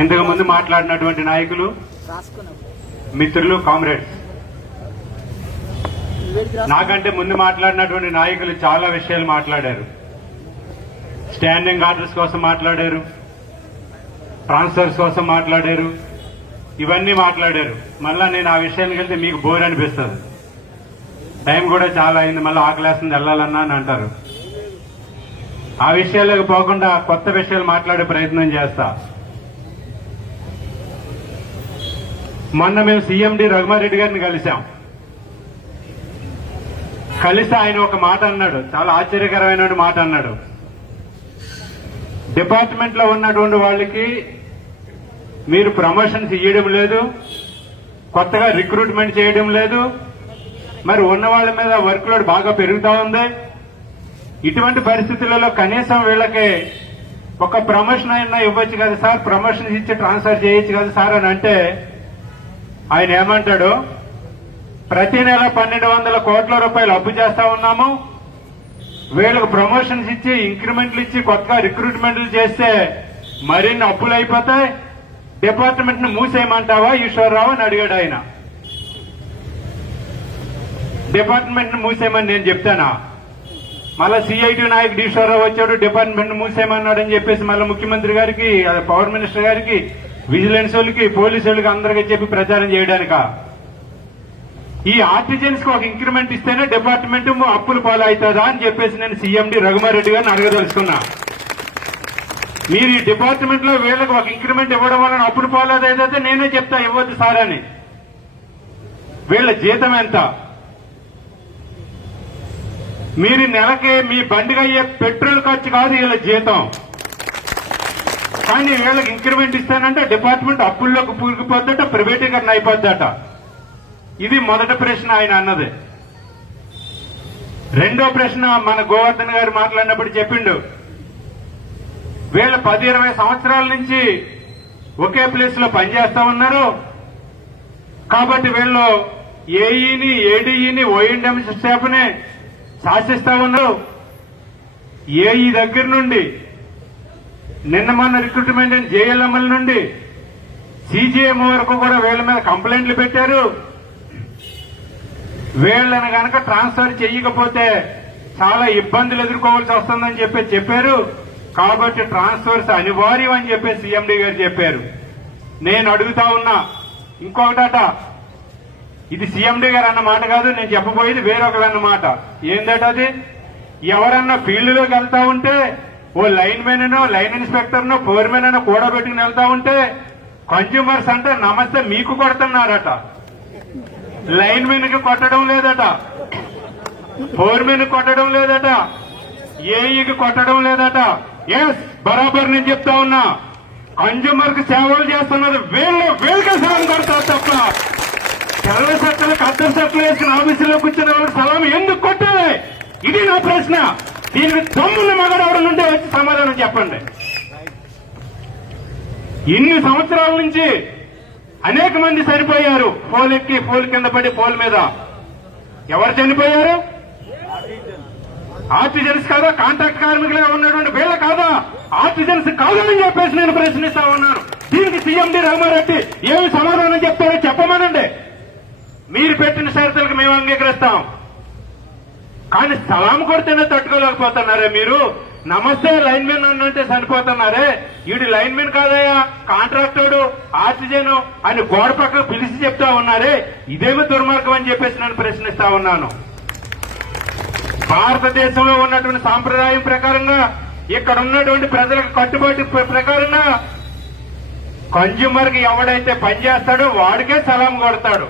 ఇంతకు ముందు మాట్లాడినటువంటి నాయకులు, మిత్రులు, కామ్రేడ్స్, నాకంటే ముందు మాట్లాడినటువంటి నాయకులు చాలా విషయాలు మాట్లాడారు. స్టాండింగ్ ఆర్డర్స్ కోసం మాట్లాడారు, ట్రాన్స్ఫర్స్ కోసం మాట్లాడారు, ఇవన్నీ మాట్లాడారు. మళ్ళా నేను ఆ విషయానికి వెళ్తే మీకు బోర్ అనిపిస్తుంది. టైం కూడా చాలా అయింది, మళ్ళీ ఆకలేస్తుంది వెళ్ళాలన్నా అని అంటారు. ఆ విషయాలకు పోకుండా కొత్త విషయాలు మాట్లాడే ప్రయత్నం చేస్తా. మొన్న మేము సీఎండి రఘుమారెడ్డి గారిని కలిశాం. కలిసి ఆయన ఒక మాట అన్నాడు, చాలా ఆశ్చర్యకరమైన మాట అన్నాడు. డిపార్ట్మెంట్ లో ఉన్నటువంటి వాళ్ళకి మీరు ప్రమోషన్స్ ఇవ్వడం లేదు, కొత్తగా రిక్రూట్మెంట్ చేయడం లేదు, మరి ఉన్న వాళ్ళ మీద వర్క్ లోడ్ బాగా పెరుగుతా ఉంది. ఇటువంటి పరిస్థితులలో కనీసం వీళ్ళకి ఒక ప్రమోషన్ అయినా ఇవ్వచ్చు కదా సార్, ప్రమోషన్స్ ఇచ్చి ట్రాన్స్ఫర్ చేయొచ్చు కదా సార్ అని అంటే ఆయన ఏమంటాడు, ప్రతి నెల 1200 కోట్ల రూపాయలు అప్పు చేస్తా ఉన్నాము, వీళ్ళకు ప్రమోషన్స్ ఇచ్చి ఇంక్రిమెంట్లు ఇచ్చి కొత్తగా రిక్రూట్మెంట్లు చేస్తే మరిన్ని అప్పులు అయిపోతాయి, డిపార్ట్మెంట్ ను మూసేయమంటావా ఈశ్వరరావు అని అడిగాడు ఆయన. డిపార్ట్మెంట్ ను మూసేయమని నేను చెప్తానా? మళ్ళా సిఐటి నాయకుడు ఈశ్వరరావు వచ్చాడు, డిపార్ట్మెంట్ ను మూసేయమన్నాడని చెప్పేసి మళ్ళీ ముఖ్యమంత్రి గారికి, పవర్ మినిస్టర్ గారికి, విజిలెన్స్ వాళ్ళకి, పోలీసు వాళ్ళకి అందరికీ చెప్పి ప్రచారం చేయడానిక? ఈ ఆర్టిజన్స్ కి ఒక ఇంక్రిమెంట్ ఇస్తేనే డిపార్ట్మెంట్ అప్పులు పాలవుతుందా అని చెప్పేసి నేను సీఎండి రఘుమారెడ్డి గారిని అడగదలుచుకున్నా. మీరు ఈ డిపార్ట్మెంట్ లో వీళ్ళకి ఒక ఇంక్రిమెంట్ ఇవ్వడం వలన అప్పులు పాలైతే నేనే చెప్తా ఇవ్వద్దు సార్ అని. వీళ్ళ జీతం ఎంత? మీరు నెలకి మీ బండికి అయ్యే పెట్రోల్ ఖర్చు కాదు వీళ్ళ జీతం. కానీ వీళ్ళకి ఇంక్రిమెంట్ ఇస్తానంటే డిపార్ట్మెంట్ అప్పుల్లోకి పూరికిపోద్దట, ప్రైవేటీకరణ అయిపోద్దట. ఇది మొదటి ప్రశ్న ఆయన అన్నది. రెండో ప్రశ్న మన గోవర్ధన్ గారు మాట్లాడినప్పుడు చెప్పిండు, వీళ్ళు 10-20 సంవత్సరాల నుంచి ఒకే ప్లేస్ లో పనిచేస్తా ఉన్నారు కాబట్టి వీళ్ళు ఏఈని, ఏడీఈని, ఓఎండ్ఎం స్టాఫ్ ని శాసిస్తా ఉన్నారు. ఏఈ దగ్గర నుండి నిన్న మొన్న రిక్రూట్మెంట్ జేఎల్ఎంఎల్ నుండి సీజీఎం వరకు కూడా వీళ్ళ మీద కంప్లైంట్లు పెట్టారు. వీళ్ళని గనక ట్రాన్స్ఫర్ చేయకపోతే చాలా ఇబ్బందులు ఎదుర్కోవాల్సి వస్తుందని చెప్పారు. కాబట్టి ట్రాన్స్ఫర్స్ అనివార్యం అని చెప్పి సీఎండీ గారు చెప్పారు. నేను అడుగుతా ఉన్నా ఇంకొకటట, ఇది సీఎండీ గారు అన్న మాట కాదు, నేను చెప్పబోయేది వేరొకరు అన్నమాట. ఏందటది? ఎవరన్నా ఫీల్డ్లోకి వెళ్తా ఉంటే ఓ linemen, line inspector, foreman అని కూడబెట్టుకుని వెళ్తా ఉంటే కన్స్యూమర్స్ అంటే నమస్తే మీకు కొడుతున్నారట. లైన్ మెన్ కి కొట్టడం లేదట, ఫోర్మెన్ కొట్టడం లేదట, ఏఈకి కొట్టడం లేదట. ఎస్, బరాబర్ నేను చెప్తా ఉన్నా, కన్స్యూమర్ కి సేవలు చేస్తున్నది వీళ్ళకే సలాం కొడతారు తప్ప తెల్ల సట్టలకు అద్దం సట్టలు వేసుకుని ఆఫీసులో కూర్చున్న వాళ్ళకి సలాం ఎందుకు కొట్టాలి? ఇది నా ప్రశ్న. దీనికి తమ్ముళ్ళ మగడవడం నుండి వచ్చి సమాధానం చెప్పండి. ఇన్ని సంవత్సరాల నుంచి అనేక మంది చనిపోయారు, పోల్ ఎక్కి పోల్ కింద పడి పోల్ మీద. ఎవరు చనిపోయారు? ఆర్టిజన్స్ కాదా? కాంట్రాక్ట్ కార్మికులుగా ఉన్నటువంటి వీళ్ళ కాదా? ఆర్టిజన్స్ కాదని చెప్పేసి నేను ప్రశ్నిస్తా ఉన్నాను. దీనికి సీఎండీ రఘుమారెడ్డి ఏమి సమాధానం చెప్తారో చెప్పమనండి. మీరు పెట్టిన షరతులకు మేము అంగీకరిస్తాం, కానీ సలాం కొడితేనే తట్టుకోలేకపోతున్నారే మీరు. నమస్తే లైన్మెన్ అన్నంటే చనిపోతున్నారే, వీడి లైన్మెన్ కాదయ్యా కాంట్రాక్టర్డు, ఆర్టిజన్ అని గోడ పక్కకు పిలిచి చెప్తా ఉన్నారే, ఇదేమి దుర్మార్గం అని చెప్పేసి నేను ప్రశ్నిస్తా ఉన్నాను. భారతదేశంలో ఉన్నటువంటి సాంప్రదాయం ప్రకారంగా, ఇక్కడ ఉన్నటువంటి ప్రజలకు కట్టుబాటు ప్రకారంగా కన్జ్యూమర్ కి ఎవడైతే పనిచేస్తాడో వాడికే సలాం కొడతాడు.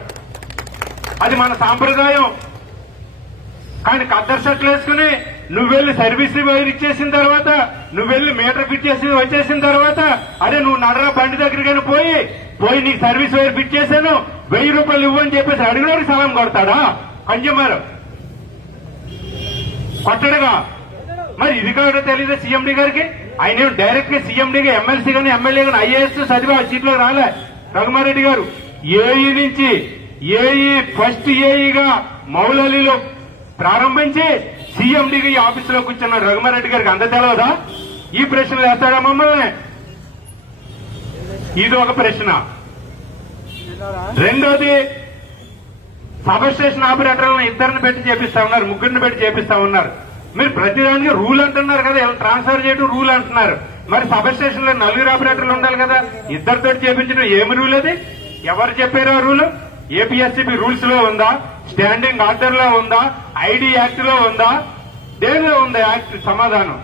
అది మన సాంప్రదాయం. కానీ కద్దరు షర్ట్లు వేసుకుని నువ్వు వెళ్లి సర్వీస్ వైర్ ఇచ్చేసిన తర్వాత, నువ్వు వెళ్లి మీటర్ ఫిట్ చేసి వచ్చేసిన తర్వాత, అరే నువ్వు నడరా బండి దగ్గరికి పోయి నీకు సర్వీస్ వైర్ ఫిట్ చేశాను 1000 రూపాయలు ఇవ్వని చెప్పేసి అడిగినోడికి సలాం కొడతాడా కన్జ్యూమర్? కొట్టడుగా. మరి ఇది కాదో తెలియదు సీఎండీ గారికి. ఆయన డైరెక్ట్ గా సీఎండీగా, ఎమ్మెల్సీ గానీ, ఎమ్మెల్యే గానీ, ఐఏఎస్ చదివి ఆ సీట్లో రాలే రఘుమారెడ్డి గారు. ఏఈ నుంచి ఏఈ ఫస్ట్ ఏఈగా మౌలలిలో ప్రారంభించి సీఎండీగా ఈ ఆఫీసులో కూర్చున్న రఘుమారెడ్డి గారికి అంత తెలవదా? ఈ ప్రశ్నలు వేస్తాడా మమ్మల్ని? ఇది ఒక ప్రశ్న. రెండోది, సబ్ స్టేషన్ ఆపరేటర్లను ఇద్దరిని పెట్టి చేపిస్తా ఉన్నారు, ముగ్గురిని పెట్టి చేపిస్తా ఉన్నారు. మీరు ప్రతిదానికి రూల్ అంటున్నారు కదా, ఇలా ట్రాన్స్ఫర్ చేయడం రూల్ అంటున్నారు. మరి సబ్ స్టేషన్ లో 4 ఆపరేటర్లు ఉండాలి కదా, ఇద్దరితో చేపించడం ఏమి రూల్ అది? ఎవరు చెప్పారు ఆ రూల్? ఏపీఎస్సీబీ రూల్స్ లో ఉందా? స్టాండింగ్ ఆర్డర్ లో ఉందా? ఐడి యాక్ట్ లో ఉందా? దేనిలో ఉందా యాక్ట్? సమాధానం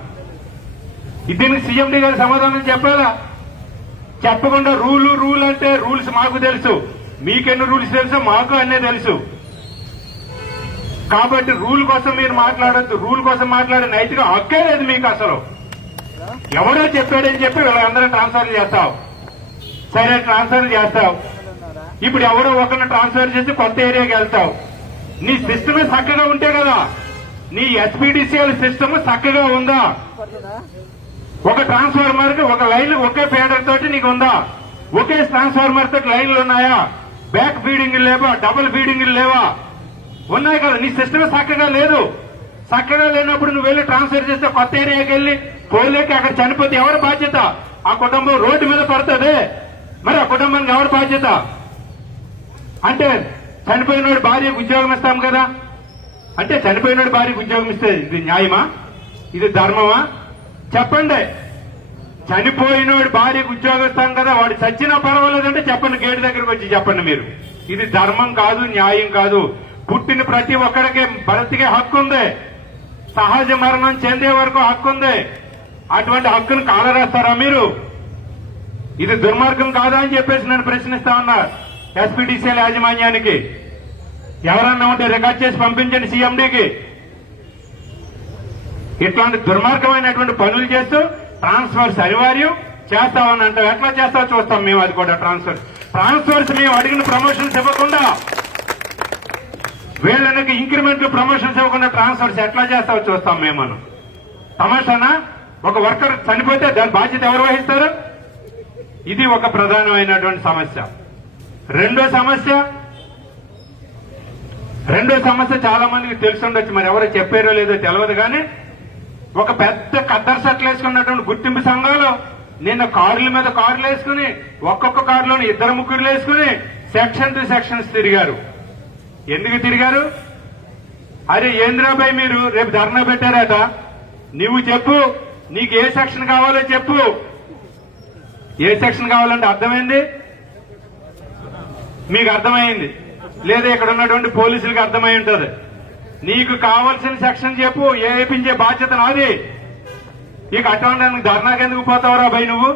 దీనికి సీఎండీ గారు సమాధానం చెప్పాలా? చెప్పకుండా రూల్ అంటే రూల్స్ మాకు తెలుసు, మీకెన్ని రూల్స్ తెలుసో మాకు అన్నీ తెలుసు. కాబట్టి రూల్ కోసం మీరు మాట్లాడొద్దు. రూల్ కోసం మాట్లాడే నైతిక హక్కే లేదు మీకు అసలు. ఎవరో చెప్పాడని చెప్పి వీళ్ళందరూ ట్రాన్స్ఫర్ చేస్తావు. సరే ట్రాన్స్ఫర్ చేస్తావు, ఇప్పుడు ఎవరో ఒకరిని ట్రాన్స్ఫర్ చేసి కొత్త ఏరియాకి వెళ్తావు. నీ సిస్టమే చక్కగా ఉంటే కదా. నీ ఎస్పీడీసీఎల్ సిస్టమ్ చక్కగా ఉందా? ఒక ట్రాన్స్ఫార్మర్ కి ఒక లైన్ ఒకే ఫీడర్ తోటి నీకు ఉందా? ఒకే ట్రాన్స్ఫార్మర్ తోటి లైన్లు ఉన్నాయా? బ్యాక్ ఫీడింగ్ లేవా? డబుల్ ఫీడింగ్ లేవా? ఉన్నాయి కదా. నీ సిస్టమ్ చక్కగా లేదు. చక్కగా లేనప్పుడు నువ్వు వెళ్ళి ట్రాన్స్ఫర్ చేస్తే కొత్త ఏరియాకి వెళ్ళి పోలేక అక్కడ చనిపోతే ఎవరి బాధ్యత? ఆ కుటుంబం రోడ్డు మీద పడుతుంది. మరి ఆ కుటుంబానికి ఎవరి బాధ్యత? అంటే చనిపోయినోడు భార్యకు ఉద్యోగం ఇస్తాం కదా, అంటే చనిపోయినోడు భార్యకు ఉద్యోగం ఇస్తే ఇది న్యాయమా? ఇది ధర్మమా? చెప్పండి. చనిపోయినోడు భార్యకు ఉద్యోగం ఇస్తాం కదా, వాడు చచ్చినా పర్వాలేదంటే చెప్పండి, గేటు దగ్గరకు వచ్చి చెప్పండి మీరు. ఇది ధర్మం కాదు, న్యాయం కాదు. పుట్టిన ప్రతి ఒక్కడికి బ్రతికే హక్కు ఉంది, సహజ మరణం చెందే వరకు హక్కు ఉంది. అటువంటి హక్కును కాలరాస్తారా మీరు? ఇది దుర్మార్గం కాదా అని చెప్పేసి నేను ప్రశ్నిస్తా ఉన్నా ఎస్పీడీసీఎల్ యాజమాన్యానికి. ఎవరన్నా ఉంటే రికార్డ్ చేసి పంపించండి సీఎండీకి. ఇట్లాంటి దుర్మార్గమైనటువంటి పనులు చేస్తూ ట్రాన్స్ఫర్స్ అనివార్యం చేస్తామని అంటాం. ఎట్లా చేస్తావో చూస్తాం మేము. అది కూడా ట్రాన్స్ఫర్స్ మేము అడిగిన ప్రమోషన్స్ ఇవ్వకుండా, వీళ్ళకి ఇంక్రిమెంట్లు ప్రమోషన్స్ ఇవ్వకుండా ట్రాన్స్ఫర్స్ ఎట్లా చేస్తావో చూస్తాం మేము. తమాషానా? ఒక వర్కర్ చనిపోతే దాని బాధ్యత ఎవరు వహిస్తారు? ఇది ఒక ప్రధానమైనటువంటి సమస్య. రెండో సమస్య చాలా మందికి తెలిసి ఉండొచ్చు, మరి ఎవరు చెప్పారో లేదో తెలియదు కానీ, ఒక పెద్ద కద్దర్ సెట్లు వేసుకున్నటువంటి గుర్తింపు సంఘాలు నిన్న కార్ల మీద కార్లు వేసుకుని, ఒక్కొక్క కారులోని 2-3 వేసుకుని సెక్షన్ టు సెక్షన్స్ తిరిగారు. ఎందుకు తిరిగారు? అరే ఏంద్రాబాయ్ మీరు రేపు ధర్నా పెట్టారట, నువ్వు చెప్పు, నీకు ఏ సెక్షన్ కావాలో చెప్పు. ఏ సెక్షన్ కావాలంటే అర్థమైంది? మీకు అర్థమైంది లేదా? ఇక్కడ ఉన్నటువంటి పోలీసులకు అర్థమై ఉంటుంది. నీకు కావాల్సిన సెక్షన్ చెప్పు, ఏపించే బాధ్యత నాది. ఇక అటువంటి ధర్నాకి ఎందుకు పోతావురా భయ్ నువ్వు?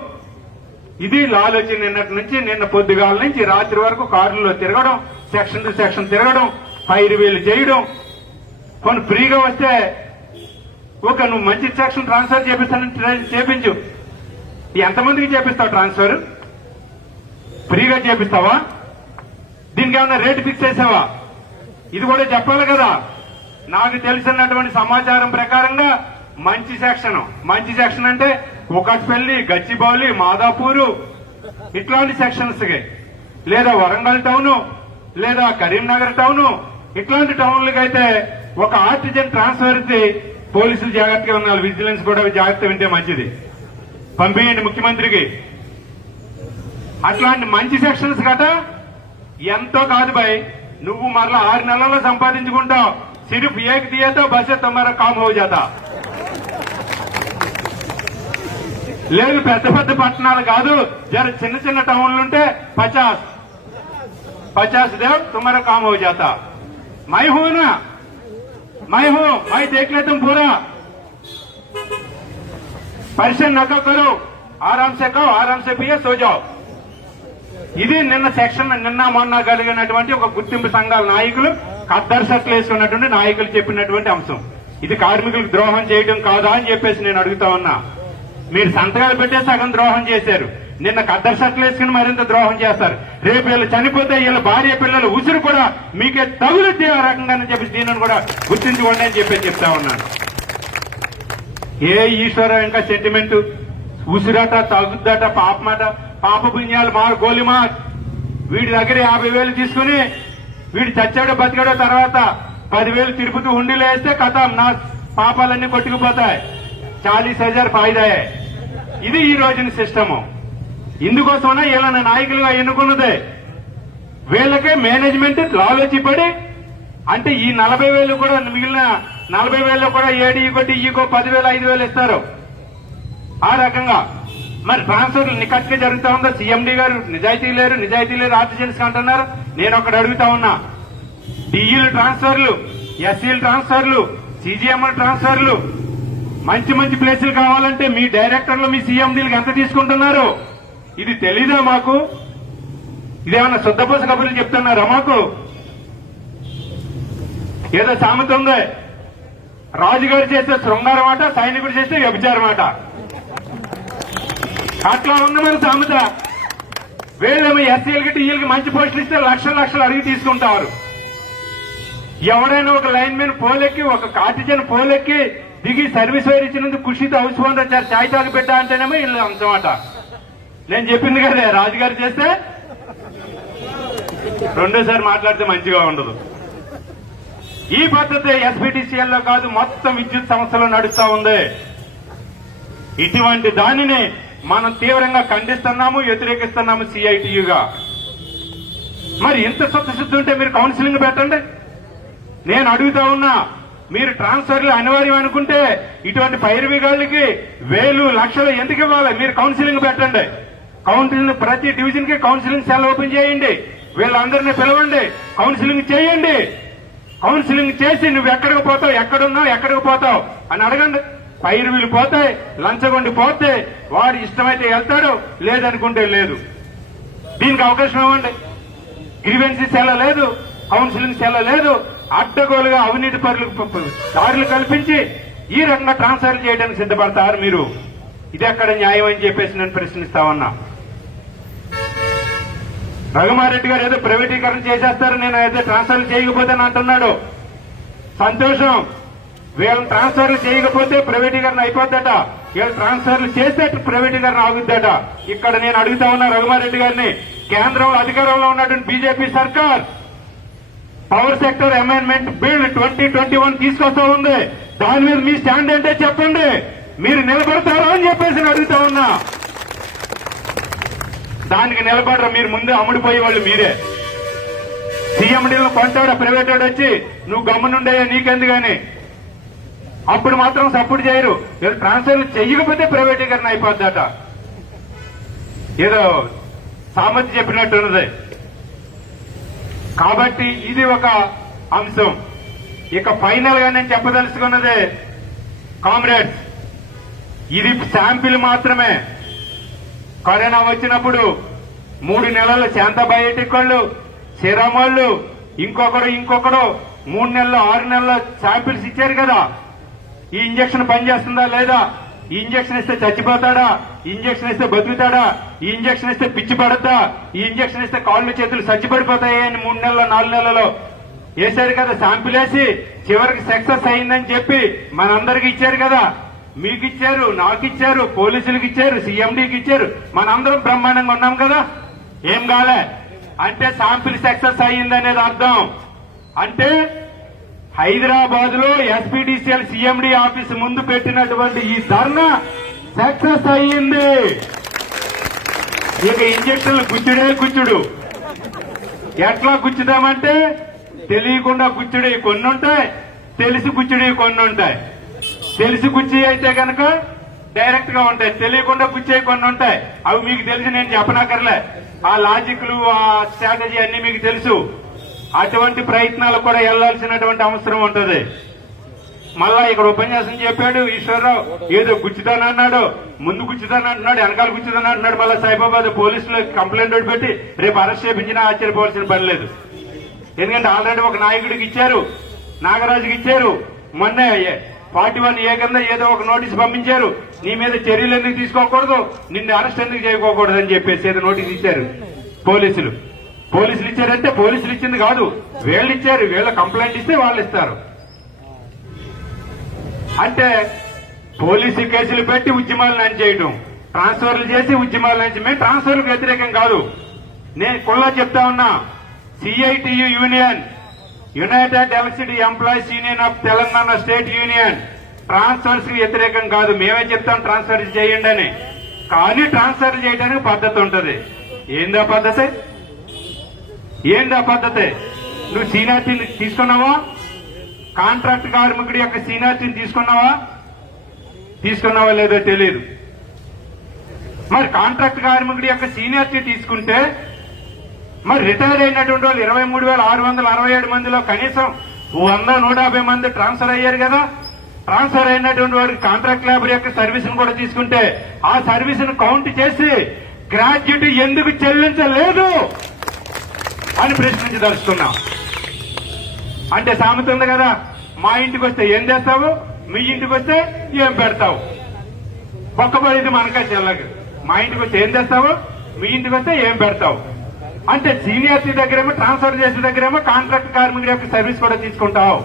ఇది లాలోచి నిన్నటి నుంచి, నిన్న పొద్దుగాల నుంచి రాత్రి వరకు కారులో తిరగడం, సెక్షన్ టు సెక్షన్ తిరగడం, ఫైర్ వీలు చేయడం. కొన్ని ఫ్రీగా వస్తే ఒక నువ్వు మంచి సెక్షన్ ట్రాన్స్ఫర్ చేపిస్తానని చేపించు. ఎంతమందికి చేపిస్తావు ట్రాన్స్ఫర్? ఫ్రీగా చేపిస్తావా? దీనికి ఏమన్నా రేటు ఫిక్స్ చేసావా? ఇది కూడా చెప్పాలి కదా. నాకు తెలిసినటువంటి సమాచారం ప్రకారంగా మంచి సెక్షన్ అంటే కుకట్పల్లి, గచ్చిబౌలి, మాదాపూరు ఇట్లాంటి సెక్షన్స్ కి, లేదా వరంగల్ టౌన్, లేదా కరీంనగర్ టౌన్, ఇట్లాంటి టౌన్లకి అయితే ఒక ఆర్టిజన్ ట్రాన్స్ఫర్ కి పోలీసులు జాగ్రత్తగా ఉన్నారు. విజిలెన్స్ కూడా జాగ్రత్త వింటే మంచిది. పంపించండి ముఖ్యమంత్రికి. అట్లాంటి మంచి సెక్షన్స్ కదా ఎంతో కాదు భయ్, నువ్వు మరలా 6 నెలల్లో సంపాదించుకుంటావు. సిర్ఫ్ ఏక్ దియేతో బస్ తొమ్మిది కామ్ హో జాతా. లేదు పెద్ద పట్టణాలు కాదు, జర చిన్న టౌన్లుంటే 50 దేవ్ తుమ్హారా కామ్ హో జాతా. మై హూ నా, మై దేఖ్ లే తుమ్ పూరా. పరిశ్రమ నక్క కరో, ఆరాంసే ఖాओ, ఆరాంసే పియే, సో జాओ. ఇది నిన్న మొన్న కలిగినటువంటి ఒక గుర్తింపు సంఘాల నాయకులు, కద్దర్ సెట్లు వేసుకున్నటువంటి నాయకులు చెప్పినటువంటి అంశం. ఇది కార్మికులకు ద్రోహం చేయడం కాదా అని చెప్పేసి నేను అడుగుతా ఉన్నా. మీరు సంతకాలు పెట్టే సగం ద్రోహం చేశారు, నిన్న కద్దర్ సెట్లు వేసుకుని మరింత ద్రోహం చేస్తారు. రేపు వీళ్ళు చనిపోతే వీళ్ళ భార్య పిల్లలు ఉసురు కూడా మీకే తగులుద్ది ఆ రకంగానే చెప్పి దీనిని కూడా గుర్తించుకోండి అని చెప్పి చెప్తా ఉన్నాను. ఏ ఈశ్వరం ఇంకా సెంటిమెంట్, ఉసిరట, తగుద్దట, పాపమాట, పాప పుణ్యాలు గోలిమా. వీడి దగ్గర 50,000 తీసుకుని వీడు చచ్చాడో బతికాడో తర్వాత 10,000 తిరుపతి హుండీలో వేస్తే కథం నా పాపాలన్నీ కొట్టుకుపోతాయి. 40,000 ఫాయిదా. ఇది ఈ రోజున సిస్టము. ఇందుకోసమన్నా వీళ్ళని నాయకులుగా ఎన్నుకున్నదే. వీళ్ళకే మేనేజ్మెంట్ లాలోచి పడి అంటే ఈ 40,000 కూడా మిగిలిన 40,000 కూడా ఏడు ఈకో 10,000 5,000 ఇస్తారు. ఆ రకంగా మరి ట్రాన్స్ఫర్లు నికట్టుగా జరుగుతా ఉందా? సీఎండీ గారు నిజాయితీ లేరు ఆర్టిజన్స్ అంటున్నారు. నేను ఒకటి అడుగుతా ఉన్నా, డిఈలు ట్రాన్స్ఫర్లు, ఎస్సీలు ట్రాన్స్ఫర్లు, సీజీఎంఎల్ ట్రాన్స్ఫర్లు, మంచి ప్లేసులు కావాలంటే మీ డైరెక్టర్లు మీ సీఎండీలకు ఎంత తీసుకుంటున్నారు? ఇది తెలీదా మాకు? ఇదేమన్నా శుద్ధపోస కబుర్లు చెప్తున్నారా మాకు? ఏదో సామెత ఉంది, రాజుగారు చేస్తే శృంగారం మాట, సైనికుడు చేస్తే వ్యభిచారం మాట. అట్లా ఉంది మన సామెత. వీళ్ళేమో ఎస్సీలకి టీఈలకి మంచి పోస్టులు ఇస్తే లక్షలు అడిగి తీసుకుంటారు. ఎవరైనా ఒక లైన్ మెన్ పోలెక్కి ఒక కార్టిజన్ పోలెక్కి దిగి సర్వీస్ వైర్ ఇచ్చినందుకు ఖుషితో హౌస్ ఓనర్ చాయ్ తాగి పెట్టా అంటేనేమో వీళ్ళు అంశమాట. నేను చెప్పింది కదే, రాజుగారు చేస్తే రెండోసారి మాట్లాడితే మంచిగా ఉండదు. ఈ పద్ధతి ఎస్పీటీసీఎల్లో కాదు, మొత్తం విద్యుత్ సంస్థలో నడుస్తా ఉంది. ఇటువంటి దానిని మనం తీవ్రంగా ఖండిస్తున్నాము, వ్యతిరేకిస్తున్నాము సిఐటియుగా. మరి ఇంత శుద్ధి ఉంటే మీరు కౌన్సిలింగ్ పెట్టండి. నేను అడుగుతా ఉన్నా, మీరు ట్రాన్స్ఫర్లు అనివార్యం అనుకుంటే ఇటువంటి పైరవిగాళ్ళకి 1,000 లక్షలు ఎందుకు ఇవ్వాలి? మీరు కౌన్సిలింగ్ పెట్టండి. కౌన్సిలింగ్ ప్రతి డివిజన్ కి కౌన్సిలింగ్ సెల్ ఓపెన్ చేయండి. వీళ్ళందరినీ పిలవండి, కౌన్సిలింగ్ చేయండి. కౌన్సిలింగ్ చేసి నువ్వు ఎక్కడికి పోతావు, ఎక్కడికి పోతావు అని అడగండి. పైరువీలు పోతాయి, లంచగొండి పోతే వాడు ఇష్టమైతే వెళ్తాడు, లేదనుకుంటే లేదు. దీనికి అవకాశం ఇవ్వండి. గ్రీవెన్సీ సెల లేదు, కౌన్సిలింగ్ సెల లేదు. అడ్డగోలుగా అవినీతి పరులకు దారులు కల్పించి ఈ రకంగా ట్రాన్స్ఫర్ చేయడానికి సిద్ధపడతారు మీరు. ఇది ఎక్కడ న్యాయం అని చెప్పేసి నేను ప్రశ్నిస్తా ఉన్నా. రఘుమారెడ్డి గారు ఏదో ప్రైవేటీకరణ చేసేస్తారు, నేను అయితే ట్రాన్స్ఫర్లు చేయకపోతే అంటున్నాడు. సంతోషం. వీళ్ళ ట్రాన్స్ఫర్లు చేయకపోతే ప్రైవేటీకరణ అయిపోద్దట, వీళ్ళు ట్రాన్స్ఫర్లు చేస్తే ప్రైవేటీకరణ ఆగుద్దట. ఇక్కడ నేను అడుగుతా ఉన్నా రఘుమారెడ్డి గారిని, కేంద్రంలో అధికారంలో ఉన్నటువంటి బీజేపీ సర్కార్ పవర్ సెక్టర్ అమెండ్మెంట్ బిల్ 2021 తీసుకొస్తా ఉంది. దాని మీద మీ స్టాండ్ ఏంటో చెప్పండి. మీరు నిలబడతారా అని చెప్పేసి అడుగుతా ఉన్నా. దానికి నిలబడరు, మీరు ముందే అమ్ముడిపోయే వాళ్ళు మీరే. సీఎండీలో కొంటాడు ప్రైవేట్ వాడు వచ్చి, నువ్వు గమ్మునుండే నీకెందుకని. అప్పుడు మాత్రం సపోర్ట్ చేయరు. వీళ్ళు ట్రాన్స్ఫర్లు చెయ్యకపోతే ప్రైవేటీకరణ అయిపోద్దట. ఏదో సామర్థ్యం చెప్పినట్టున్నది. కాబట్టి ఇది ఒక అంశం. ఇక ఫైనల్ గా నేను చెప్పదలుచుకున్నదే, కామ్రేడ్స్, ఇది శాంపిల్ మాత్రమే. కరోనా వచ్చినప్పుడు 3 నెలలు శాంతబయోటిక్ వాళ్ళు, సిరమ్ వాళ్ళు, ఇంకొకడు 3 నెలలు 6 నెలల శాంపిల్స్ ఇచ్చారు కదా. ఈ ఇంజక్షన్ పనిచేస్తుందా లేదా, ఈ ఇంజక్షన్ ఇస్తే చచ్చిపోతాడా, ఈ ఇంజక్షన్ ఇస్తే బతుకుతాడా, ఈ ఇంజక్షన్ ఇస్తే పిచ్చి పడతా, ఈ ఇంజక్షన్ ఇస్తే కాళ్ళు చేతులు చచ్చిపడిపోతాయి అని 3 నెలలు 4 నెలలో వేశారు కదా. శాంపిల్ వేసి చివరికి సక్సెస్ అయిందని చెప్పి మనందరికి ఇచ్చారు కదా. మీకు ఇచ్చారు, నాకు ఇచ్చారు, పోలీసులకు ఇచ్చారు, సీఎండీకి ఇచ్చారు. మనందరం బ్రహ్మాండంగా ఉన్నాం కదా. ఏం కాలే అంటే శాంపిల్ సక్సెస్ అయ్యిందనేది అర్థం. అంటే హైదరాబాద్ లో ఎస్పీడీసీఎల్ సీఎండీ ఆఫీస్ ముందు పెట్టినటువంటి ఈ ధర్నా సక్సెస్ అయ్యింది. ఇక ఇంజక్షన్లు గుచ్చుడు. ఎట్లా గుచ్చుదామంటే తెలియకుండా గుచ్చుడే కొన్ని ఉంటాయి, తెలిసి గుచ్చుడే కొన్ని ఉంటాయి. తెలిసి గుచ్చి అయితే కనుక డైరెక్ట్ గా ఉంటాయి, తెలియకుండా గుచ్చే కొన్ని ఉంటాయి. అవి మీకు తెలిసి నేను చెప్పనక్కర్లే. ఆ లాజిక్లు, ఆ స్ట్రాటజీ అన్ని మీకు తెలుసు. అటువంటి ప్రయత్నాలు కూడా వెళ్లాల్సినటువంటి అవసరం ఉంటుంది. మళ్ళా ఇక్కడ ఉపన్యాసం చెప్పాడు ఈశ్వరరావు, ఏదో గుచ్చుతానన్నాడు, ముందు గుచ్చుతానంటున్నాడు, వెనకాల గుచ్చుతానంటున్నాడు. మళ్ళా సైబాబాద్ పోలీసులు కంప్లైంట్ పెట్టి రేపు అరెస్ట్ చేయించినా ఆశ్చర్యపోవాల్సిన పని లేదు. ఎందుకంటే ఆల్రెడీ ఒక నాయకుడికి ఇచ్చారు, నాగరాజుకి ఇచ్చారు. మొన్న 41A కింద ఏదో ఒక నోటీస్ పంపించారు, నీ మీద చర్యలు ఎందుకు తీసుకోకూడదు, నిన్ను అరెస్ట్ ఎందుకు చేయకూడదు అని చెప్పేసి ఏదో నోటీస్ ఇచ్చారు పోలీసులు. పోలీసులు ఇచ్చారంటే పోలీసులు ఇచ్చింది కాదు, వీళ్ళు ఇచ్చారు. వీళ్ళ కంప్లైంట్ ఇస్తే వాళ్ళు ఇస్తారు. అంటే పోలీసు కేసులు పెట్టి ఉద్యమాలను అణిచేయటం, ట్రాన్స్ఫర్లు చేసి ఉద్యమాలను అణిచి. మేము ట్రాన్స్ఫర్లకు వ్యతిరేకం కాదు. నేను కుల్లా చెప్తా ఉన్నా, CITU union, United electricity employees union of Telangana state union transfers కి వ్యతిరేకం కాదు. మేమే చెప్తాం ట్రాన్స్ఫర్ చేయండి అని. కానీ ట్రాన్స్ఫర్ చేయడానికి పద్ధతి ఉంటది. ఏందా పద్ధతి? ఏందా పద్ధతి? నువ్వు సీనియారిటీని తీసుకున్నావా? కాంట్రాక్ట్ కార్మికుడి యొక్క సీనియారిటీని తీసుకున్నావా లేదో తెలియదు. మరి కాంట్రాక్ట్ కార్మికుడి యొక్క సీనియారిటీ తీసుకుంటే మరి రిటైర్ అయినటువంటి వాళ్ళు 23,667 మందిలో కనీసం 100-150 మంది ట్రాన్స్ఫర్ అయ్యారు కదా. ట్రాన్స్ఫర్ అయినటువంటి వారికి కాంట్రాక్ట్ లేబర్ యొక్క సర్వీస్ ను కూడా తీసుకుంటే ఆ సర్వీస్ ను కౌంట్ చేసి గ్రాడ్యుయేట్ ఎందుకు చెల్లించలేదు అని ప్రశ్నించదలుచుకున్నాం. అంటే సామెత ఉంది కదా, మా ఇంటికి వస్తే ఏం చేస్తావు, మీ ఇంటికి వస్తే ఏం పెడతావు. ఒక్కబడి మనకే చెల్లదు. మా ఇంటికి వస్తే ఏం చేస్తావు, మీ ఇంటికి వస్తే ఏం పెడతావు. అంటే సీనియారిటీ దగ్గరేమో ట్రాన్స్ఫర్ చేసే దగ్గరేమో కాంట్రాక్ట్ కార్మికుడి యొక్క సర్వీస్ కూడా తీసుకుంటావు.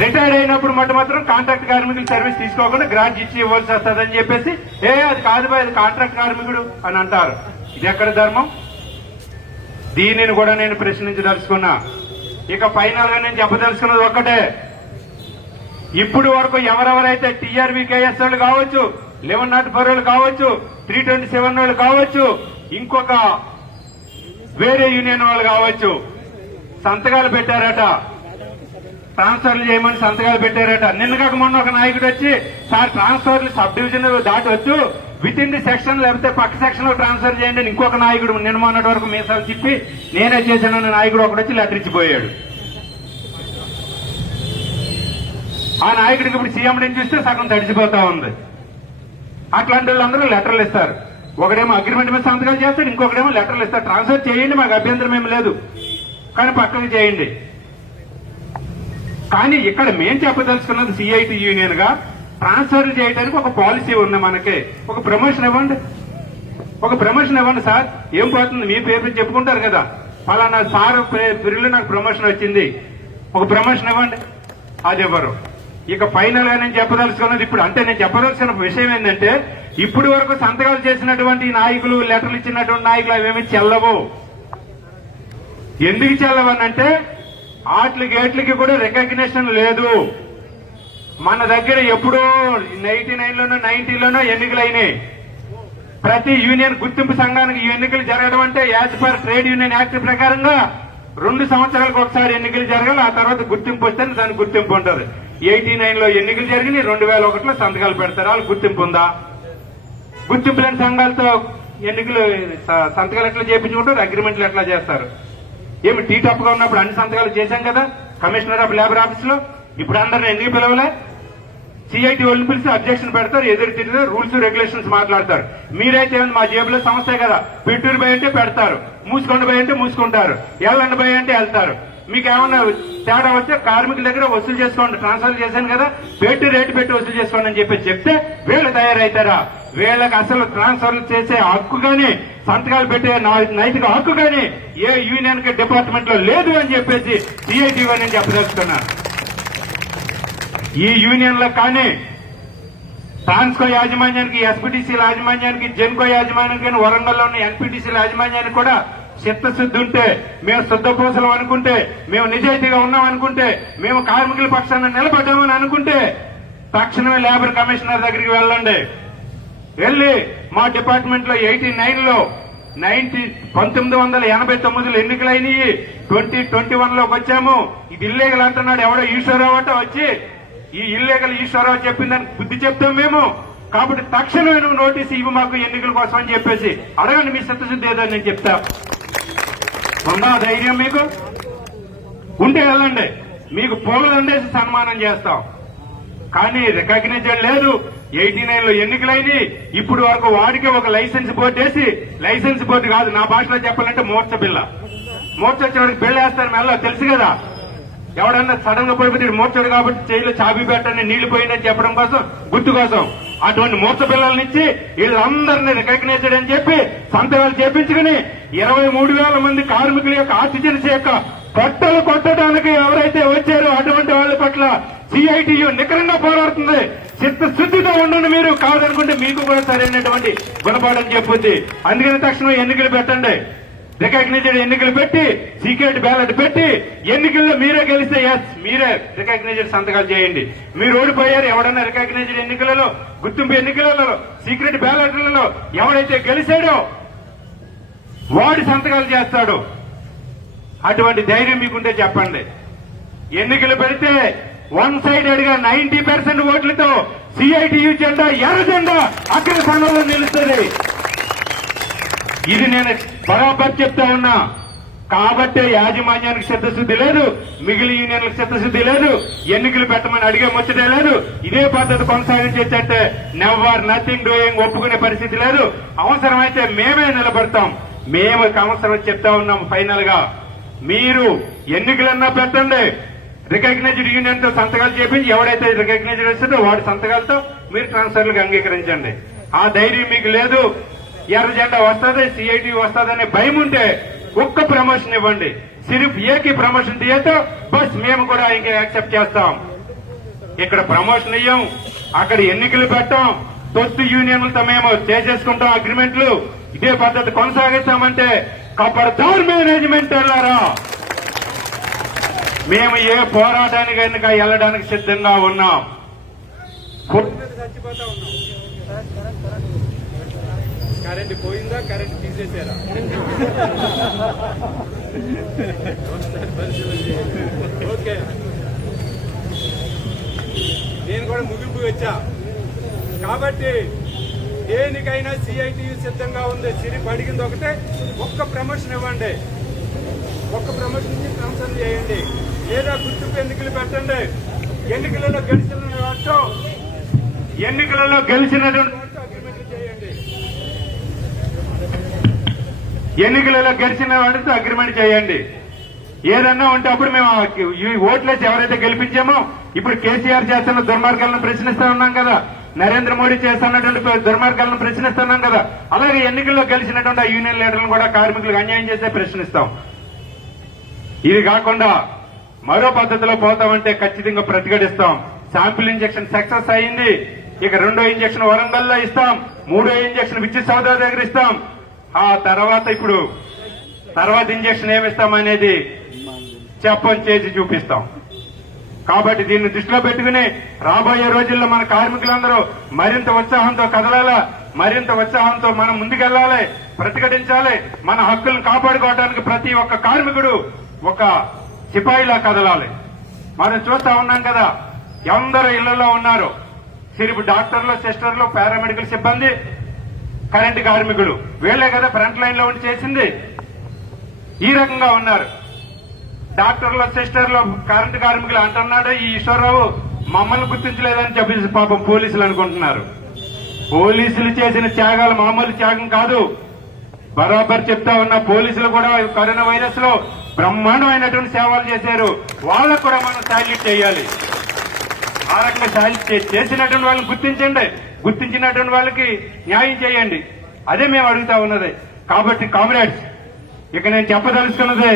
రిటైర్డ్ అయినప్పుడు మాత్రం కాంట్రాక్ట్ కార్మికుల సర్వీస్ తీసుకోకుండా గ్రాడ్యుయేట్ ఇవ్వాల్సి వస్తుందని చెప్పేసి అది కాదు బాయ్, అది కాంట్రాక్ట్ కార్మికుడు అని అంటారు. ఇది ఎక్కడ ధర్మం? దీనిని కూడా నేను ప్రశ్నించదలుచుకున్నా. ఇక ఫైనల్ గా నేను చెప్పదలుచుకున్నది ఒక్కటే, ఇప్పుడు వరకు ఎవరెవరైతే టీఆర్బీ కేఎస్ వాళ్ళు కావచ్చు, 1104 వాళ్ళు కావచ్చు, 327 వాళ్ళు కావచ్చు, ఇంకొక వేరే యూనియన్ వాళ్ళు కావచ్చు, సంతకాలు పెట్టారట, ట్రాన్స్ఫర్లు చేయమని సంతకాలు పెట్టారట. నిన్న కాక మొన్న ఒక నాయకుడు వచ్చి, సార్ ట్రాన్స్ఫర్లు సబ్ డివిజన్ దాటవచ్చు, విత్ ఇన్ ది సెక్షన్ లేకపోతే పక్క సెక్షన్ లో ట్రాన్స్ఫర్ చేయండి అని ఇంకొక నాయకుడు నిన్న మొన్నటి వరకు మీసాలు చెప్పి నేనే చేశానన్న నాయకుడు ఒకడు వచ్చి లెటర్ ఇచ్చిపోయాడు. ఆ నాయకుడికి ఇప్పుడు సీఎం నుంచి చూస్తే సగం తడిసిపోతా ఉంది. అట్లాంటి వాళ్ళందరూ లెటర్లు ఇస్తారు. ఒకడేమో అగ్రిమెంట్ మీద సంతకాలు చేస్తాడు, ఇంకొకడేమో లెటర్లు ఇస్తారు. ట్రాన్స్ఫర్ చేయండి, మాకు అభ్యంతరం ఏమి లేదు, కానీ పక్కన చేయండి. కానీ ఇక్కడ మేం చెప్పదలుచుకున్నది సిఐటి యూనియన్ గా ట్రాన్స్ఫర్ చేయడానికి ఒక పాలసీ ఉంది. మనకి ఒక ప్రమోషన్ ఇవ్వండి, ఒక ప్రమోషన్ ఇవ్వండి సార్. ఏం పోతుంది, మీ పేరు చెప్పుకుంటారు కదా, ఫలానా సార్ పిల్లలు నాకు ప్రమోషన్ వచ్చింది, ఒక ప్రమోషన్ ఇవ్వండి. అది ఇవ్వరు. ఇక ఫైనల్ గా నేను చెప్పదలుచుకున్నది ఇప్పుడు, అంటే నేను చెప్పదలుచుకున్న విషయం ఏంటంటే, ఇప్పటి వరకు సంతకాలు చేసినటువంటి నాయకులు, లెటర్లు ఇచ్చినటువంటి నాయకులు అవేమీ చెల్లవు. ఎందుకు చెల్లవనంటే ఆట్లకి ఏట్లకి కూడా రికగ్నిషన్ లేదు. మన దగ్గర ఎప్పుడో 89లోనో 90లోనో ఎన్నికలైనాయి. ప్రతి యూనియన్ గుర్తింపు సంఘానికి ఎన్నికలు జరగడం అంటే as per trade union act ప్రకారంగా 2 సంవత్సరాలకు ఒకసారి ఎన్నికలు జరగాలి. ఆ తర్వాత గుర్తింపు వస్తే దానికి గుర్తింపు ఉంటుంది. 89లో ఎన్నికలు జరిగినాయి, 2001లో సంతకాలు పెడతారు. వాళ్ళు గుర్తింపు ఉందా? గుర్తింపు లేని సంఘాలతో ఎన్నికలు సంతకాలు ఎట్లా చేయించుకుంటారు, అగ్రిమెంట్లు ఎట్లా చేస్తారు? ఏమి టీ టప్గా ఉన్నప్పుడు అన్ని సంతకాలు చేశాం కదా కమిషనర్ ఆఫ్ లేబర్ ఆఫీస్ లో. ఇప్పుడు అందరిని ఎందుకు పిలవలే? సిఐటి వాళ్ళని పిలిచి అబ్జెక్షన్ పెడతారు, ఎదురు తిరిగి రూల్స్ రెగ్యులేషన్స్ మాట్లాడతారు. మీరైతే మా జేబులో సంస్థే కదా, పెట్టురు భయ అంటే పెడతారు, మూసుకొండ భయ అంటే మూసుకుంటారు, ఎల్లండి భయ అంటే వెళ్తారు. మీకు ఏమన్నా తేడా వస్తే కార్మికుల దగ్గర వసూలు చేసుకోండి, ట్రాన్స్ఫర్ చేశాను కదా పెట్టి రేటు పెట్టి వసూలు చేసుకోండి అని చెప్పి చెప్తే వీళ్ళు తయారవుతారా? వీళ్ళకి అసలు ట్రాన్స్ఫర్లు చేసే హక్కు కానీ, సంతకాలు పెట్టే నైతిక హక్కు కానీ ఏ యూనియన్ కి డిపార్ట్మెంట్ లో లేదు అని చెప్పేసి సిఐటి అని చెప్పదలుచుకున్నారు. ఈ యూనియన్ లో కానీ ట్రాన్స్కో యాజమాన్యానికి, ఎస్పీటీసీల యాజమాన్యానికి, జెన్కో యాజమాన్యానికి, వరంగల్లో ఉన్న ఎన్పీటీసీల యాజమాన్యానికి కూడా చిత్తశుద్ధి ఉంటే, మేము శుద్ధపూసలం అనుకుంటే, మేము నిజాయితీగా ఉన్నాం అనుకుంటే, మేము కార్మికుల పక్షాన నిలబడ్డామని అనుకుంటే తక్షణమే లేబర్ కమిషనర్ దగ్గరికి వెళ్ళండి. వెళ్ళి మా డిపార్ట్మెంట్ లో 89లో 1989లో ఎన్నికలైనవి, 2021లోకి వచ్చాము. ఇది ఇల్లీగల్ అంటున్నాడు ఎవడో ఈశ్వరరావు అంటే వచ్చి, ఈ ఇల్లీగల్ ఈశ్వరరావు చెప్పిందని బుద్ధి చెప్తాం మేము. కాబట్టి తక్షణమే నువ్వు నోటీసు ఇవ్వు మాకు ఎన్నికల కోసం అని చెప్పేసి అడగండి. మీ చిత్తశుద్ధి ఏదో నేను చెప్తా. ఉందా ధైర్యం మీకు? ఉంటే వెళ్ళండి, మీకు పూలు దండేసి సన్మానం చేస్తాం. కానీ రికగ్నిషన్ లేదు. 89లో ఎన్నికలైంది, ఇప్పుడు వరకు వాడికి ఒక లైసెన్స్ బోర్డు వేసి, లైసెన్స్ బోర్డు కాదు నా భాషలో చెప్పాలంటే మోర్చ బిల్ల, మోర్చ వచ్చిన వాడికి బిల్ల వేస్తారు మెల్ల, తెలుసు కదా. ఎవడన్నా సడన్ గా పోయిపోతే మోర్చడు కాబట్టి చేయిలో చాబీ పెట్టని నీళ్లు పోయిందని చెప్పడం కోసం, గుర్తు కోసం అటువంటి మోర్చ పిల్లలనిచ్చి వీళ్ళందరినీ రికగ్నైజ్డ్ అని చెప్పి సంతకాలు చేపించుకుని 23,000 మంది కార్మికుల యొక్క ఆక్సిజన్స్ యొక్క పొట్టలు కొట్టడానికి ఎవరైతే వచ్చారో అటువంటి వాళ్ళ పట్ల సిఐటియు నికరంగా పోరాడుతుంది. చిత్తశుద్ధితో ఉండండి. మీరు కాదనుకుంటే మీకు కూడా సరైనటువంటి గుణపాఠం చెప్పుద్ది. అందుకని తక్షణం ఎన్నికలు పెట్టండి. రికగ్నైజ్డ్ ఎన్నికలు పెట్టి సీక్రెట్ బ్యాలెట్ పెట్టి ఎన్నికల్లో మీరే గెలిస్తే ఎస్ మీరే రికగ్నైజ్డ్ సంతకాలు చేయండి. మీరు ఓడిపోయారు. ఎవడన్నా రికగ్నైజ్డ్ ఎన్నికలలో, గుర్తింపు ఎన్నికలలో, సీక్రెట్ బ్యాలెట్లలో ఎవడైతే గెలిచాడో వాడి సంతకాలు చేస్తాడు. అటువంటి ధైర్యం మీకుంటే చెప్పండి. ఎన్నికలు పెడితే వన్ సైడెడ్ గా 90% ఓట్లతో సిఐటియు జెండా, ఎర్ర జెండా అగ్ర స్థానంలో నిలుస్తుంది. ఇది నేను బరాబర్ చెప్తా ఉన్నా. కాబట్టే యాజమాన్యానికి చిత్తశుద్ధి లేదు, మిగిలిన యూనియన్లకు చిత్తశుద్ధి లేదు, ఎన్నికలు పెట్టమని అడిగే ముచ్చటే లేదు. ఇదే పద్ధతి కొనసాగించేటంటే నెవర్ నథింగ్ డూయింగ్ ఒప్పుకునే పరిస్థితి లేదు. అవసరమైతే మేమే నిలబడతాం. మేము అవసరం చెప్తా ఉన్నాం. ఫైనల్ గా మీరు ఎన్నికలన్నా పెట్టండి, రికగ్నైజ్డ్ యూనియన్ తో సంతకాలు చేపించి ఎవడైతే రికగ్నైజ్డ్ ఇస్తుందో వాడి సంతకాలతో మీరు ట్రాన్స్ఫర్లకు అంగీకరించండి. ఆ ధైర్యం మీకు లేదు. ఎర్ర జెండా వస్తుంది, సిఐటి వస్తుందనే భయం ఉంటే ఒక్క ప్రమోషన్ ఇవ్వండి. సిర్ఫ్ ఏకి ప్రమోషన్ దియేతో బస్ మేము కూడా ఇంకా యాక్సెప్ట్ చేస్తాం. ఇక్కడ ప్రమోషన్ ఇయ్యం, అక్కడ ఎన్నికలు పెట్టాం, తొత్తు యూనియన్లతో మేము చేసేసుకుంటాం అగ్రిమెంట్లు. ఇదే పద్ధతి కొనసాగిస్తామంటే ఖబర్దార్ మేనేజ్మెంట్ వెళ్ళారా. మేము ఏ పోరాటానికి కనుక వెళ్ళడానికి సిద్ధంగా ఉన్నాం. చచ్చిపోతా ఉన్నాం. కరెంట్ పోయిందా, కరెంట్ తీసేసారా? ఓకే, నేను కూడా ముగింపు వచ్చా. కాబట్టి దేనికైనా సిఐటియు సిద్ధంగా ఉంది. సిరిప్ అడిగింది ఒకటే, ఒక్క ప్రమోషన్ ఇవ్వండి, ఒక్క ప్రమోషన్ ఇచ్చి ట్రాన్స్ఫర్ చేయండి, లేదా గుర్తింపు ఎన్నికలు పెట్టండి. ఎన్నికలలో గెలిచిన అగ్రిమెంట్లు చేయండి. ఎన్నికలలో గెలిచిన వాడితో అగ్రిమెంట్ చేయండి. ఏదన్నా ఉంటే అప్పుడు మేము ఈ ఓట్లేసి ఎవరైతే గెలిపించామో ఇప్పుడు కేసీఆర్ చేస్తున్న దుర్మార్గాలను ప్రశ్నిస్తా ఉన్నాం కదా, నరేంద్ర మోడీ చేస్తున్నటువంటి దుర్మార్గాలను ప్రశ్నిస్తున్నాం కదా, అలాగే ఎన్నికల్లో గెలిచినటువంటి ఆ యూనియన్ లీడర్లను కూడా కార్మికులకు అన్యాయం చేస్తే ప్రశ్నిస్తాం. ఇది కాకుండా మరో పద్ధతిలో పోతామంటే ఖచ్చితంగా ప్రతిఘటిస్తాం. శాంపిల్ ఇంజెక్షన్ సక్సెస్ అయింది, ఇక రెండో ఇంజెక్షన్ వరంగల్లో ఇస్తాం, మూడో ఇంజెక్షన్ విద్యుత్ సౌదా దగ్గర ఇస్తాం. ఆ తర్వాత ఇంజెక్షన్ ఏమిస్తామనేది చెప్పని చేసి చూపిస్తాం. కాబట్టి దీన్ని దృష్టిలో పెట్టుకుని రాబోయే రోజుల్లో మన కార్మికులందరూ మరింత ఉత్సాహంతో కదలాలా, మరింత ఉత్సాహంతో మనం ముందుకెళ్లాలి, ప్రతిఘటించాలి. మన హక్కులను కాపాడుకోవడానికి ప్రతి ఒక్క కార్మికుడు ఒక సిపాయిలా కదలాలి. మనం చూస్తా ఉన్నాం కదా, అందరూ ఇళ్లలో ఉన్నారు. సిరిపు డాక్టర్లు, సిస్టర్లు, పారామెడికల్ సిబ్బంది, కరెంటు కార్మికులు, వీళ్లే కదా ఫ్రంట్ లైన్ లో ఉండి చేసింది. ఈ రకంగా ఉన్నారు. డాక్టర్లు, సిస్టర్లు, కరెంటు కార్మికులు అంటున్నాడు ఈ ఈశ్వరరావు మమ్మల్ని గుర్తించలేదని చెప్పేసి పాపం పోలీసులు అనుకుంటున్నారు. పోలీసులు చేసిన త్యాగాలు మామూలు త్యాగం కాదు. బరాబర్ చెప్తా ఉన్న పోలీసులు కూడా కరోనా వైరస్ లో బ్రహ్మాండమైనటువంటి సేవలు చేశారు. వాళ్ళకు కూడా మనం సాల్యూట్ చేయాలి. ఆ రకంగా సాల్యూట్ చేసినటువంటి వాళ్ళని గుర్తించండి, గుర్తించినటువంటి వాళ్ళకి న్యాయం చేయండి. అదే మేము అడుగుతా ఉన్నది. కాబట్టి కామ్రేడ్స్, ఇక నేను చెప్పదలుచుకున్నది,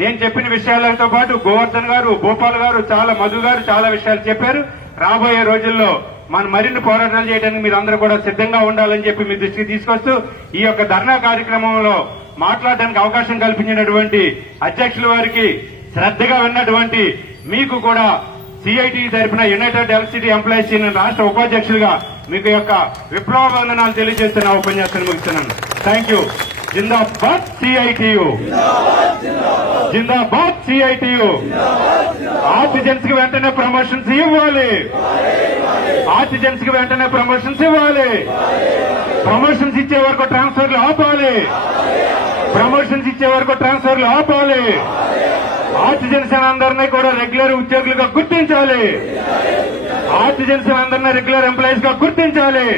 నేను చెప్పిన విషయాలతో పాటు గోవర్ధన్ గారు, భూపాల్ గారు, మధు గారు చాలా విషయాలు చెప్పారు. రాబోయే రోజుల్లో మనం మరిన్ని పోరాటాలు చేయడానికి మీరు అందరూ కూడా సిద్ధంగా ఉండాలని చెప్పి మీ దృష్టికి తీసుకొస్తూ ఈ యొక్క ధర్నా కార్యక్రమంలో మాట్లాడడానికి అవకాశం కల్పించినటువంటి అధ్యక్షుల వారికి, శ్రద్ధగా విన్నటువంటి మీకు కూడా సిఐటి తరఫున యునైటెడ్ ఎలక్ట్రిసిటీ ఎంప్లాయీస్ యూనియన్ రాష్ట్ర ఉపాధ్యక్షులుగా మీకు యొక్క విప్లవ వందనాలు తెలియజేస్తున్న ఉపన్యాసాన్ని ముగిస్తున్నాను. Thank you. Zindabad CITU, Zindabad CITU. Artisans కి వెంటనే ప్రమోషన్స్ ఇవ్వాలి, ఆర్టిజన్స్ కి వెంటనే ప్రమోషన్స్ ఇవ్వాలి. ప్రమోషన్స్ ఇచ్చే వరకు ట్రాన్స్ఫర్లు ఆపాలి, ప్రమోషన్స్ ఇచ్చే వరకు ట్రాన్స్ఫర్లు ఆపాలి. ఆర్టిజన్స్ అందరినీ కూడా రెగ్యులర్ ఉద్యోగులుగా గుర్తించాలి, ఆర్టిజన్స్ అందరినీ రెగ్యులర్ ఎంప్లాయీస్ గా గుర్తించాలి.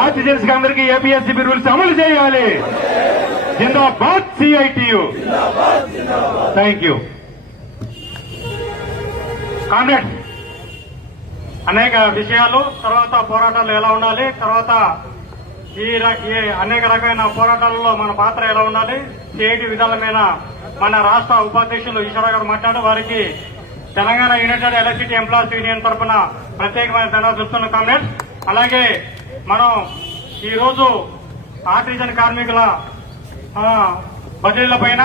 ఆర్టిజన్స్ కి అందరికీ ఏపీఎస్సీబీ రూల్స్ అమలు చేయాలి. జిందాబాద్ సిఐటియు. Thank you. కామ్రేడ్స్, అనేక విషయాలు, తర్వాత పోరాటాలు ఎలా ఉండాలి, తర్వాత ఈ అనేక రకమైన పోరాటాలలో మన పాత్ర ఎలా ఉండాలి, సిఐటి విధాల మీద మన రాష్ట్ర ఉపాధ్యక్షులు ఈశ్వర గారు మాట్లాడు, వారికి Telangana United electricity employees union తరఫున ప్రత్యేకమైన ధన్యవాదాలు చెప్తున్నాం కామ్రేడ్స్. అలాగే మనం ఈ రోజు ఆర్టిజన్ కార్మికుల బదిలీల పైన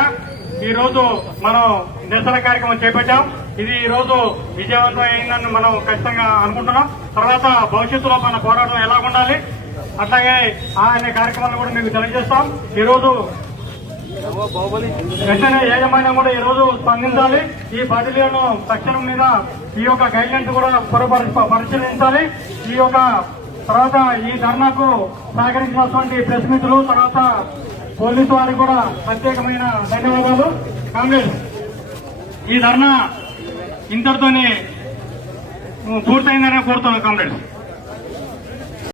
ఈ రోజు మనం నిరసన కార్యక్రమం చేపట్టాం. ఇది ఈ రోజు విజయవంతం అయిందని మనం ఖచ్చితంగా అనుకుంటున్నాం. తర్వాత భవిష్యత్తులో మన పోరాటం ఎలా ఉండాలి, అట్లాగే అనే కార్యక్రమాలను కూడా మీకు తెలియజేస్తాం. ఈ రోజు వెంటనే యాజమాన్యం కూడా ఈ రోజు స్పందించాలి. ఈ బదిలీలను తక్షణం మీద ఈ యొక్క గైడ్లైన్స్ కూడా పరిశీలించాలి. ఈ యొక్క తర్వాత ఈ ధర్నాకు సహకరించినటువంటి ప్రెస్ మిత్రులు, తర్వాత పోలీసు వారికి కూడా ప్రత్యేకమైన ధన్యవాదాలు. కాంగ్రెస్ ఈ ధర్నా ఇంతటితోనే పూర్తయిందనే కోరుతున్నాను కాంగ్రెస్.